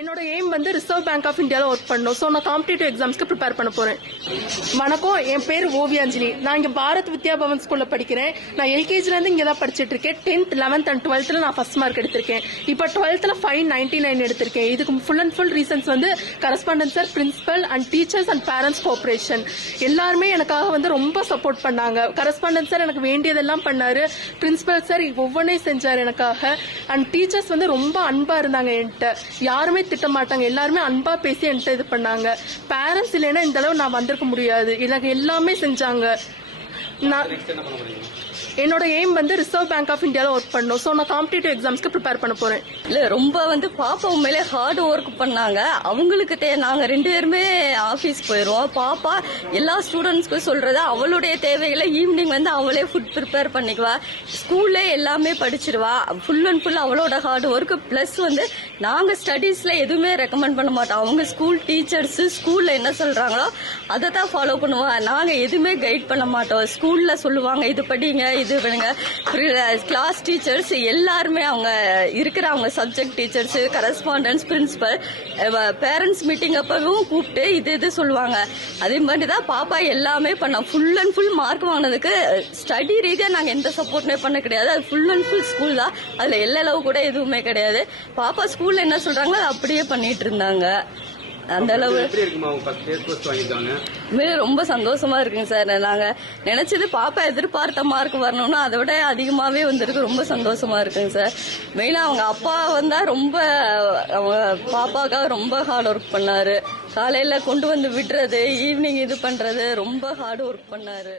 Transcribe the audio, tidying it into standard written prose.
என்னோட எய்ம் வந்து reserve bank of இந்தியாவில் ஒர்க் பண்ணணும். ஸோ நான் காம்படிட்டிவ் எக்ஸாம்ஸ்க்கு ப்ரிப்பேர் பண்ண போறேன். வணக்கம், என் பேர் ஓவியாஞ்சலி. நான் இங்கே பாரத் வித்யா பவன் ஸ்கூல்ல படிக்கிறேன். நான் எல்கேஜிலேருந்து இங்கே தான் படிச்சுட்டு இருக்கேன். 10th 11th அண்ட் 12th நான் ஃபர்ஸ்ட் மார்க் எடுத்திருக்கேன். இப்போ 12th 599 எடுத்திருக்கேன். இதுக்கு ஃபுல் அண்ட் ஃபுல் ரீசன்ஸ் வந்து correspondent sir, principal and teachers and parents cooperation எல்லாருமே எனக்காக வந்து ரொம்ப சப்போர்ட் பண்ணாங்க. கரஸ்பாண்டன்ட் சார் எனக்கு வேண்டியதெல்லாம் பண்ணாரு. பிரின்சிபல் சார் ஒவ்வொன்றே செஞ்சார் எனக்காக. அண்ட் டீச்சர்ஸ் வந்து ரொம்ப அன்பா இருந்தாங்க என்கிட்ட. யாருமே திட்ட மாட்டாங்க, எல்லாருமே அன்பா பேசி என்கிட்ட இது பண்ணாங்க. பேரண்ட்ஸ் இல்லைன்னா இந்த அளவு நான் வந்திருக்க முடியாது. எனக்கு எல்லாமே செஞ்சாங்க. நான் என்னோட எய்ம் வந்து ரிசர்வ் பேங்க் ஆஃப் இந்தியாவில் ஒர்க் பண்ணணும். ஸோ நான் காம்படிட்டிவ் எக்ஸாம்ஸ்க்கு ப்ரிப்பேர் பண்ண போறேன். இல்ல ரொம்ப வந்து பாப்பா உண்மையிலே ஹார்ட் ஒர்க் பண்ணாங்க. அவங்களுக்கு நாங்க 2 பேருமே ஆபீஸ் போயிருவோம். பாப்பா எல்லா ஸ்டூடெண்ட்ஸ்க்கும் சொல்றது அவளுடைய தேவைகளை ஈவினிங் வந்து அவளே ஃபுட் ப்ரிப்பேர் பண்ணிக்குவா. ஸ்கூல்ல எல்லாமே படிச்சிருவா. ஃபுல் அண்ட் ஃபுல் அவளோட ஹார்ட் ஒர்க். பிளஸ் வந்து நாங்க ஸ்டடீஸ்ல எதுவுமே ரெக்கமெண்ட் பண்ண மாட்டோம். அவங்க ஸ்கூல் டீச்சர்ஸ் ஸ்கூல்ல என்ன சொல்றாங்களோ அதை தான் ஃபாலோ பண்ணுவோம். நாங்க எதுவுமே கைட் பண்ண மாட்டோம். ஸ்கூல்ல சொல்லுவாங்க இது படிங்க இது பண்ணுங்க. கிளாஸ் டீச்சர்ஸ் எல்லாருமே அவங்க இருக்கிற அவங்க subject teachers, correspondents, principal, parents meeting அப்பவும் கூப்பிட்டு இது சொல்லுவாங்க. அதே மாதிரி தான் பாப்பா எல்லாமே பண்ணோம். ஃபுல் அண்ட் ஃபுல் மார்க் வாங்கினதுக்கு ஸ்டடி ரீதியா நாங்க எந்த சப்போர்ட்டுமே பண்ண கிடையாது. அது ஃபுல் அண்ட் ஃபுல் ஸ்கூல் தான். அதுல எல்லளவு கூட எதுவுமே கிடையாது. பாப்பா ஸ்கூல்ல என்ன சொல்றாங்களோ அதை அப்படியே பண்ணிட்டு இருந்தாங்க. அந்த அளவு ரொம்ப சந்தோஷமா இருக்குங்க சார். நாங்க நினைச்சது பாப்பா எதிர்பார்த்த மார்க் வரணும்னா அதை விட அதிகமாவே வந்திருக்கு. ரொம்ப சந்தோஷமா இருக்குங்க சார். மெயினா அவங்க அப்பா வந்தா ரொம்ப அவங்க பாப்பாக்காக ரொம்ப ஹார்ட் ஒர்க் பண்ணாரு. காலையில கொண்டு வந்து விடுறது, ஈவினிங் இது பண்றது, ரொம்ப ஹார்ட் ஒர்க் பண்ணாரு.